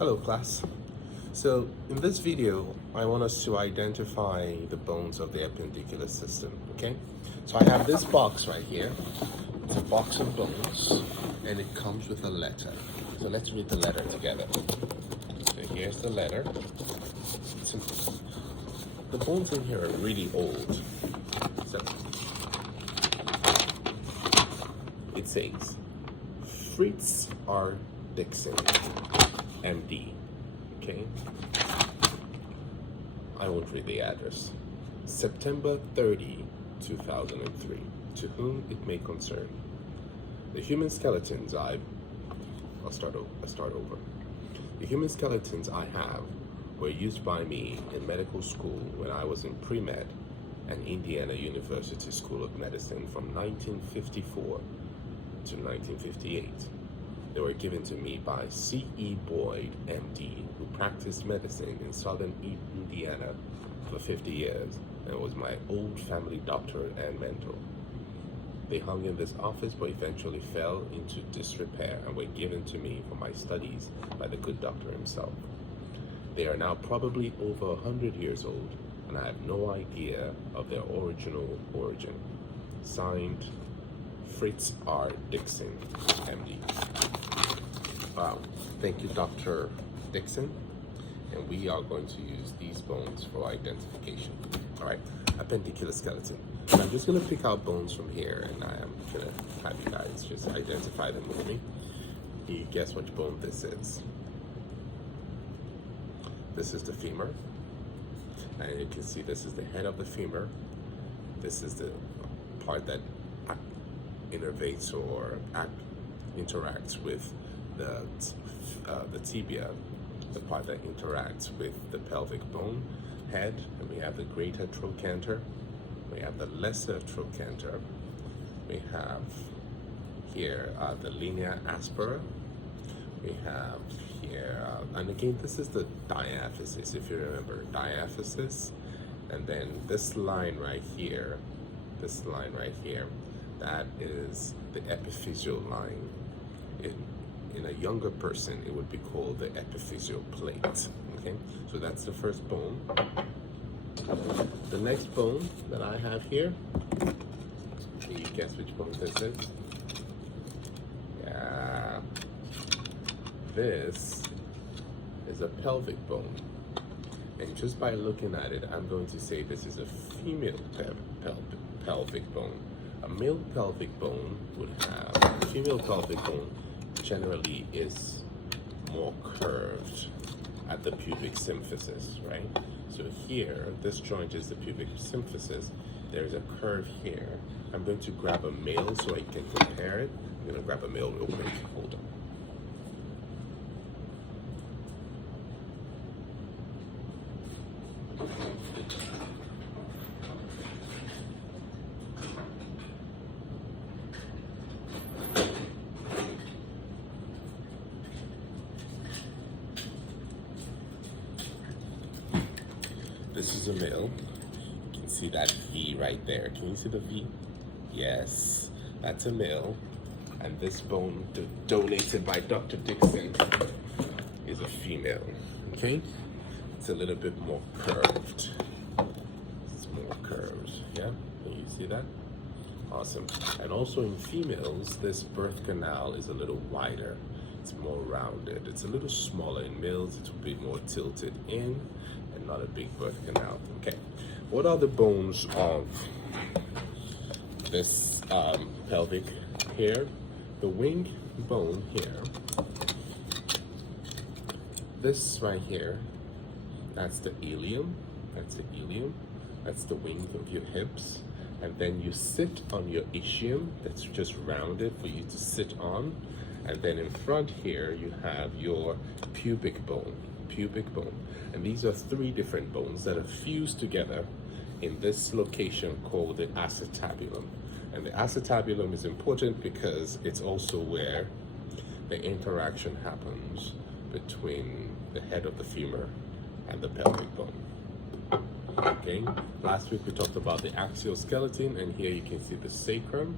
Hello class. So in this video, I want us to identify the bones of the appendicular system, okay? So I have this box right here. It's a box of bones and it comes with a letter. So let's read the letter together. So here's the letter. The bones in here are really old. So it says, Fritz R. Dixon, MD. Okay, I won't read the address. September 30, 2003. To whom it may concern. The human skeletons I'll start over. The human skeletons I have were used by me in medical school when I was in pre-med at Indiana University School of Medicine from 1954 to 1958. They were given to me by C.E. Boyd, M.D., who practiced medicine in southern Indiana for 50 years and was my old family doctor and mentor. They hung in this office but eventually fell into disrepair and were given to me for my studies by the good doctor himself. They are now probably over 100 years old, and I have no idea of their original origin. Signed, Fritz R. Dixon, MD. Wow, thank you, Dr. Dixon. And we are going to use these bones for identification. All right, appendicular skeleton. And I'm just gonna pick out bones from here, and I am gonna have you guys just identify them with me. Can you guess which bone this is? This is the femur. And you can see this is the head of the femur. This is the part that innervates or interacts with the tibia, the part that interacts with the pelvic bone head, and we have the greater trochanter, we have the lesser trochanter, we have here the linea aspera, we have here, and again this is the diaphysis, if you remember, diaphysis, and then this line right here, that is the epiphyseal line. In a younger person, it would be called the epiphyseal plate. Okay, so that's the first bone. The next bone that I have here, can you guess which bone this is? Yeah, this is a pelvic bone. And just by looking at it, I'm going to say this is a female pelvic bone. A male pelvic bone would have, a female pelvic bone generally is more curved at the pubic symphysis, right? So here, this joint is the pubic symphysis. There's a curve here. I'm going to grab a male so I can compare it. I'm going to grab a male real quick. Hold on. This is a male. You can see that V right there. Can you see the V? Yes, that's a male. And this bone donated by Dr. Dixon is a female. Okay? It's a little bit more curved. It's more curved. Yeah? Can you see that? Awesome. And also in females, this birth canal is a little wider. It's more rounded. It's a little smaller. In males, it's a bit more tilted in and not a big birth canal. Okay. What are the bones of this pelvic here? The wing bone here. This right here, that's the ilium. That's the ilium. That's the wing of your hips. And then you sit on your ischium. That's just rounded for you to sit on. And then in front here, you have your pubic bone. And these are three different bones that are fused together in this location called the acetabulum. And the acetabulum is important because it's also where the interaction happens between the head of the femur and the pelvic bone. Okay, last week we talked about the axial skeleton, and here you can see the sacrum,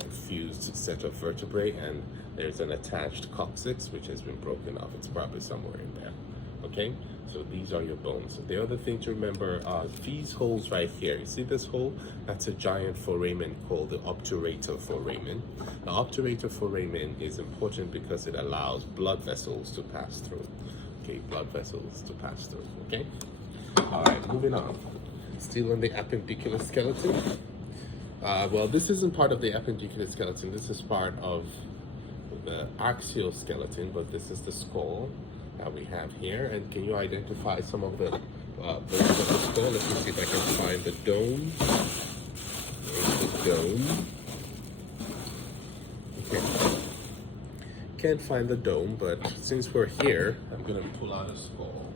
and fused set of vertebrae, and there's an attached coccyx which has been broken off. It's probably somewhere in there. Okay, so these are your bones. The other thing to remember are these holes right here. You see this hole? That's a giant foramen called the obturator foramen. The obturator foramen is important because it allows blood vessels to pass through. Okay, blood vessels to pass through. Okay, all right, moving on. Still on the appendicular skeleton. Well, this isn't part of the appendicular skeleton. This is part of the axial skeleton, but this is the skull that we have here. And can you identify some of the bones of the skull? Let me see if I can find the dome. There's the dome. Okay. Can't find the dome, but since we're here, I'm gonna pull out a skull.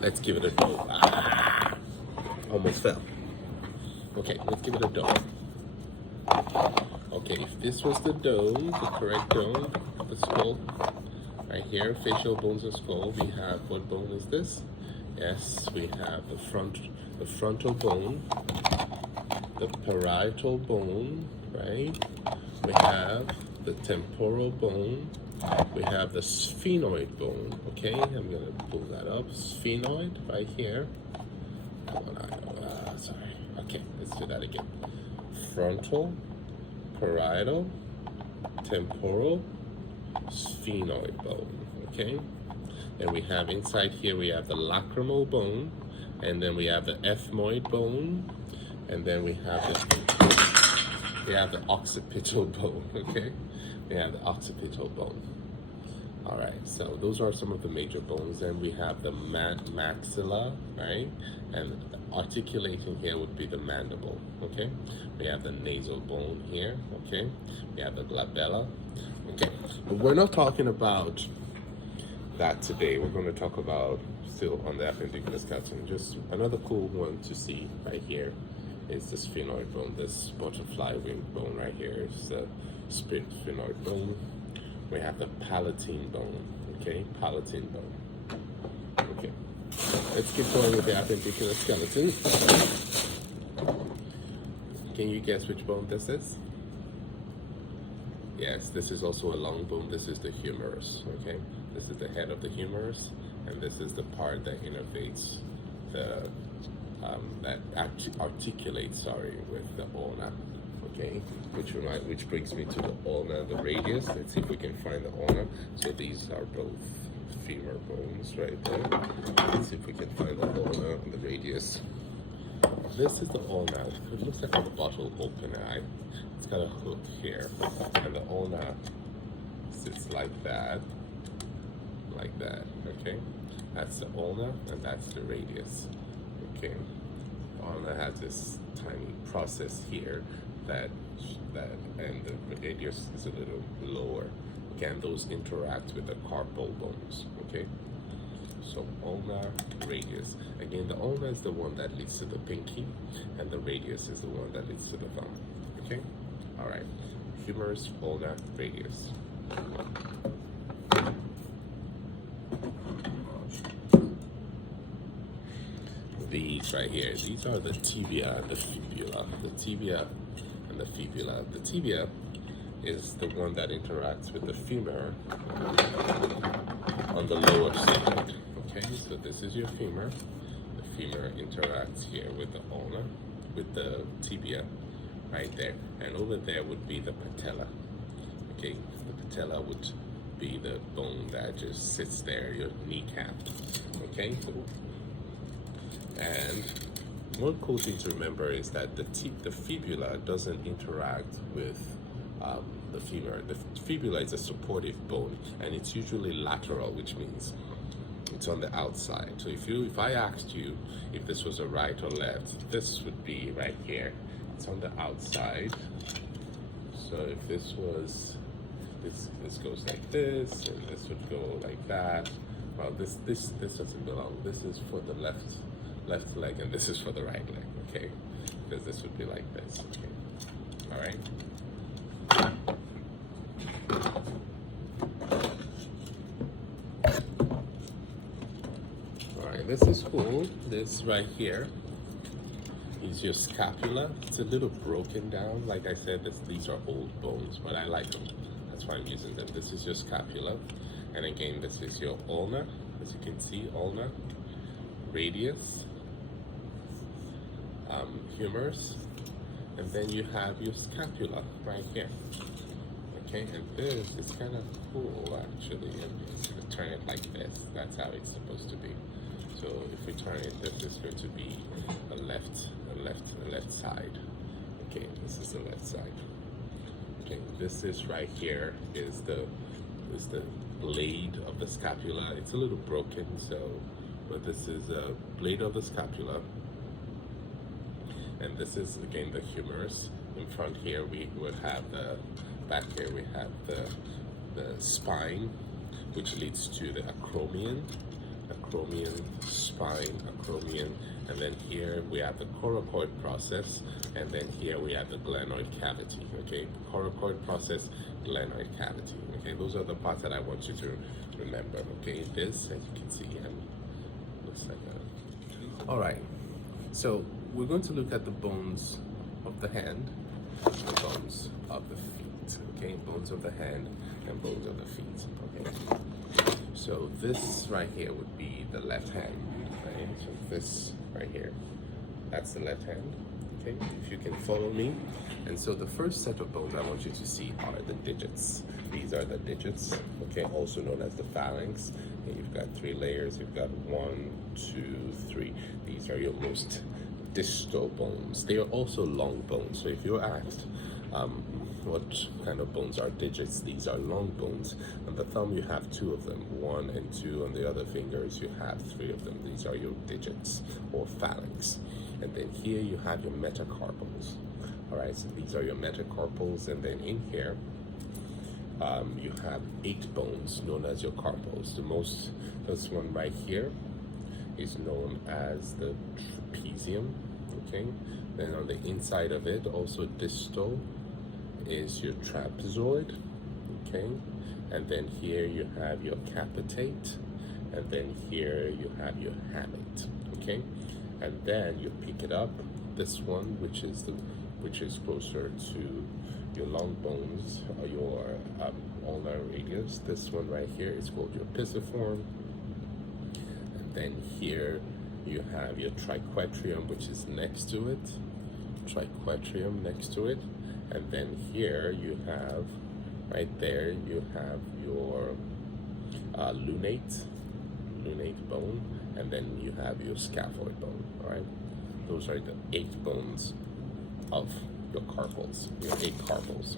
Let's give it a dome. Ah, almost fell. Okay, let's give it a dome. Okay, if this was the dome, the correct dome, the skull, right here, facial bones and skull, we have, what bone is this? Yes, we have the frontal bone, the parietal bone, right? We have the temporal bone, we have the sphenoid bone. Okay, I'm gonna pull that up. Sphenoid right here. Sorry. Okay, let's do that again. Frontal, parietal, temporal, sphenoid bone. Okay, and we have inside here we have the lacrimal bone, and then we have the ethmoid bone, and then we have the occipital bone. Okay, we have the occipital bone. All right, so those are some of the major bones. Then we have the maxilla, right? And articulating here would be the mandible, okay? We have the nasal bone here, okay? We have the glabella, okay? But we're not talking about that today. We're going to talk about, still on the appendicular skeleton, just another cool one to see right here is the sphenoid bone. This butterfly wing bone right here is the sphenoid bone. We have the palatine bone, okay? Palatine bone. Okay, let's keep going with the appendicular skeleton. Can you guess which bone this is? Yes, this is also a long bone. This is the humerus, okay? This is the head of the humerus, and this is the part that innervates the, that articulates, with the ulna. Okay, which brings me to the ulna, the radius. Let's see if we can find the ulna. So these are both femur bones right there. Let's see if we can find the ulna and the radius. This is the ulna. It looks like a bottle opener. It's got a hook here, and the ulna sits like that. Okay, that's the ulna, and that's the radius. Okay, ulna has this tiny process here. That and the radius is a little lower. Again, those interact with the carpal bones. Okay, so ulnar, radius. Again, the ulna is the one that leads to the pinky, and the radius is the one that leads to the thumb. Okay, all right. Humerus, ulna, radius. These right here. These are the tibia, the fibula, the tibia. The fibula. The tibia is the one that interacts with the femur on the lower side. Okay, so this is your femur. The femur interacts here with the ulna, with the tibia, right there. And over there would be the patella. Okay, the patella would be the bone that just sits there, your kneecap. Okay, and one cool thing to remember is that the fibula doesn't interact with the femur. The fibula is a supportive bone, and it's usually lateral, which means it's on the outside. So if I asked you if this was a right or left, this would be right here. It's on the outside. So if this was, this goes like this, and this would go like that. Well, this doesn't belong. This is for the left leg, and this is for the right leg, okay? Because this would be like this, okay? All right? All right, this is cool. This right here, is your scapula. It's a little broken down. Like I said, these are old bones, but I like them. That's why I'm using them. This is your scapula. And again, this is your ulna. As you can see, ulna, radius, humerus, and then you have your scapula right here. Okay, and this is kind of cool actually. I'm just gonna turn it like this. That's how it's supposed to be. So if we turn it, this is going to be a left side. Okay, this is the left side. Okay, this is right here is the blade of the scapula. It's a little broken, so but this is a blade of the scapula. And this is again the humerus. In front here we would have back here we have the spine, which leads to the acromion, spine, acromion, and then here we have the coracoid process, and then here we have the glenoid cavity. Okay, coracoid process, glenoid cavity. Okay, those are the parts that I want you to remember. Okay, this, as you can see, looks like a... All right, so we're going to look at the bones of the hand, the bones of the feet. Okay, bones of the hand and bones of the feet. Okay, so this right here would be the left hand. Right, so this right here, that's the left hand. Okay, if you can follow me. And so the first set of bones I want you to see are the digits. These are the digits, okay, also known as the phalanx. And you've got 3 layers. You've got 1, 2, 3. These are your most distal bones. They are also long bones. So if you're asked what kind of bones are digits, these are long bones. On the thumb you have 2 of them, 1 and 2. On the other fingers you have 3 of them. These are your digits or phalanx. And then here you have your metacarpals. All right, so these are your metacarpals, and then in here you have 8 bones known as your carpals. This one right here is known as the trapezium. Okay, then on the inside of it, also distal, is your trapezoid. Okay, and then here you have your capitate, and then here you have your hamate. Okay, and then you pick it up, this one, which is closer to your long bones, or your ulnar radius. This one right here is called your pisiform. And then here you have your triquetrium, which is next to it. Triquetrium next to it. And then here you have, right there, you have your lunate bone, and then you have your scaphoid bone. All right, those are the 8 bones of your carpals, your 8 carpals.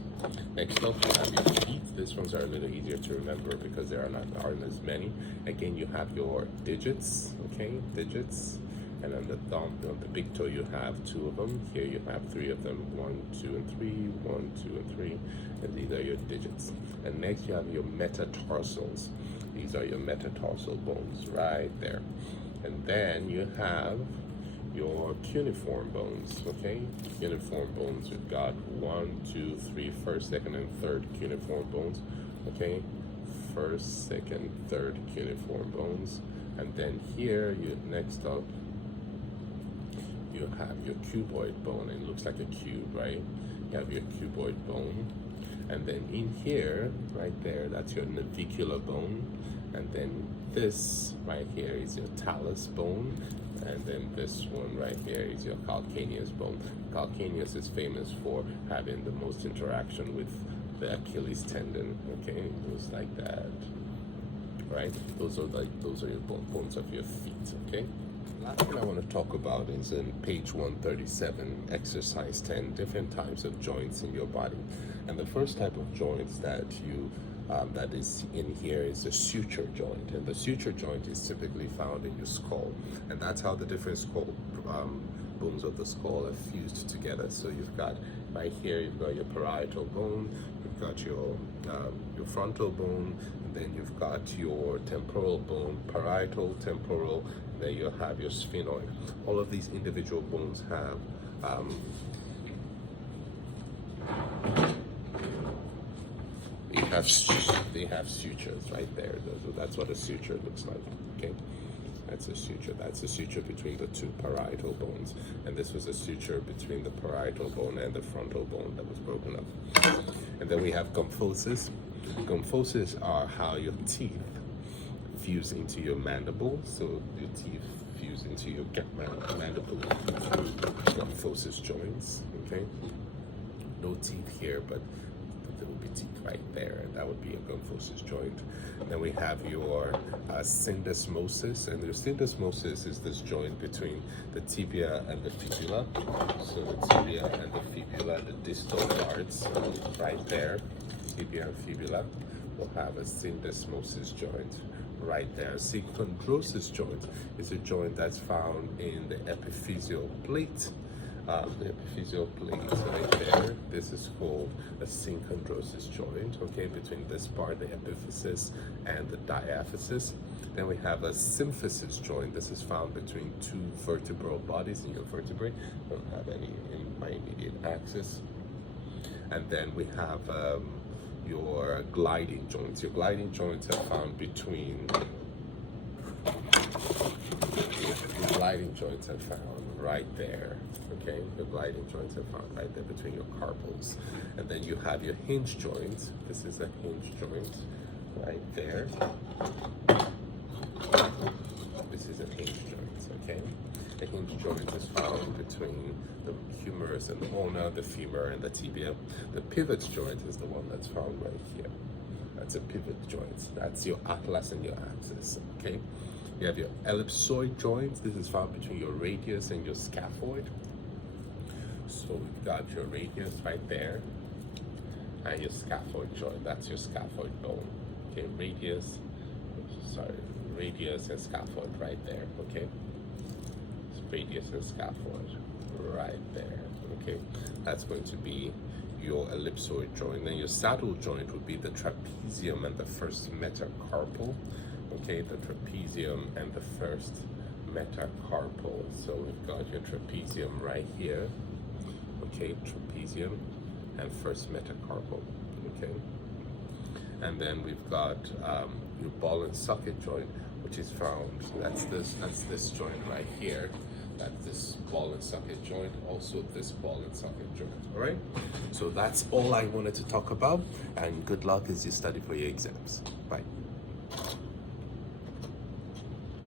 Next up, you have your feet. These ones are a little easier to remember because there aren't as many. Again, you have your digits, okay, digits, and on the thumb, on the big toe, you have 2 of them. Here you have 3 of them, 1, 2, and 3, 1, 2, and 3, and these are your digits. And next, you have your metatarsals. These are your metatarsal bones right there. And then you have your cuneiform bones, okay? Cuneiform bones, you've got 1, 2, 3, first, second, and third cuneiform bones, okay? First, second, third cuneiform bones. And then here, next up, you have your cuboid bone. It looks like a cube, right? You have your cuboid bone. And then in here, right there, that's your navicular bone. And then this right here is your talus bone. And then this one right here is your calcaneus bone. Calcaneus is famous for having the most interaction with the Achilles tendon. Okay, it goes like that, right? Those are your bones of your feet. Okay. Last thing I want to talk about is in page 137, exercise 10, different types of joints in your body. And the first type of joints that is in here is the suture joint, and the suture joint is typically found in your skull, and that's how the different bones of the skull are fused together. So you've got right here, you've got your parietal bone, you've got your frontal bone, and then you've got your temporal bone, parietal, temporal, and then you have your sphenoid. All of these individual bones have they have sutures right there. That's what a suture looks like. Okay, That's a suture. That's a suture between the two parietal bones. And this was a suture between the parietal bone and the frontal bone that was broken up. And then we have gomphoses. Gomphoses are how your teeth fuse into your mandible. So your teeth fuse into your mandible through gomphoses joints. Okay? No teeth here, but there will be teeth right there, and that would be a gomphoses joint. Then we have your syndesmosis, and the syndesmosis is this joint between the tibia and the fibula. So the tibia and the fibula, the distal parts, right there, tibia and fibula, will have a syndesmosis joint right there. Synchondrosis joint is a joint that's found in the epiphyseal plate. The epiphyseal plate right there. This is called a synchondrosis joint, okay, between this part, the epiphysis, and the diaphysis. Then we have a symphysis joint. This is found between two vertebral bodies in your vertebrae. I don't have any in my immediate axis. And then we have your gliding joints. Your gliding joints are found between the gliding joints are found right there. Okay, your gliding joints are found right there between your carpals. And then you have your hinge joints. This is a hinge joint right there. This is a hinge joint, okay? The hinge joint is found between the humerus and the ulna, the femur and the tibia. The pivot joint is the one that's found right here. That's a pivot joint. That's your atlas and your axis, okay? You have your ellipsoid joints. This is found between your radius and your scaphoid. So we've got your radius right there, and your scaphoid joint. That's your scaphoid bone. Okay, radius and scaphoid right there. Okay, so radius and scaphoid right there. Okay, that's going to be your ellipsoid joint. Then your saddle joint would be the trapezium and the first metacarpal. Okay, the trapezium and the first metacarpal. So we've got your trapezium right here. Okay, trapezium and first metacarpal. Okay, and then we've got your ball and socket joint, which is found. That's this joint right here. That's this ball and socket joint. Also this ball and socket joint. All right. So that's all I wanted to talk about. And good luck as you study for your exams. Bye.